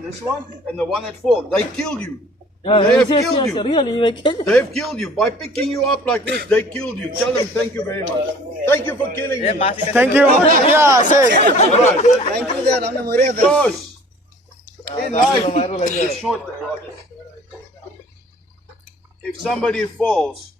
This one, and the one at 4, they killed you. Yes, really. They've killed you. By picking you up like this, they killed you. Tell them thank you very much. Thank you for killing me. Thank you. Yeah, say. Thank you, because in life, it's short. If somebody falls,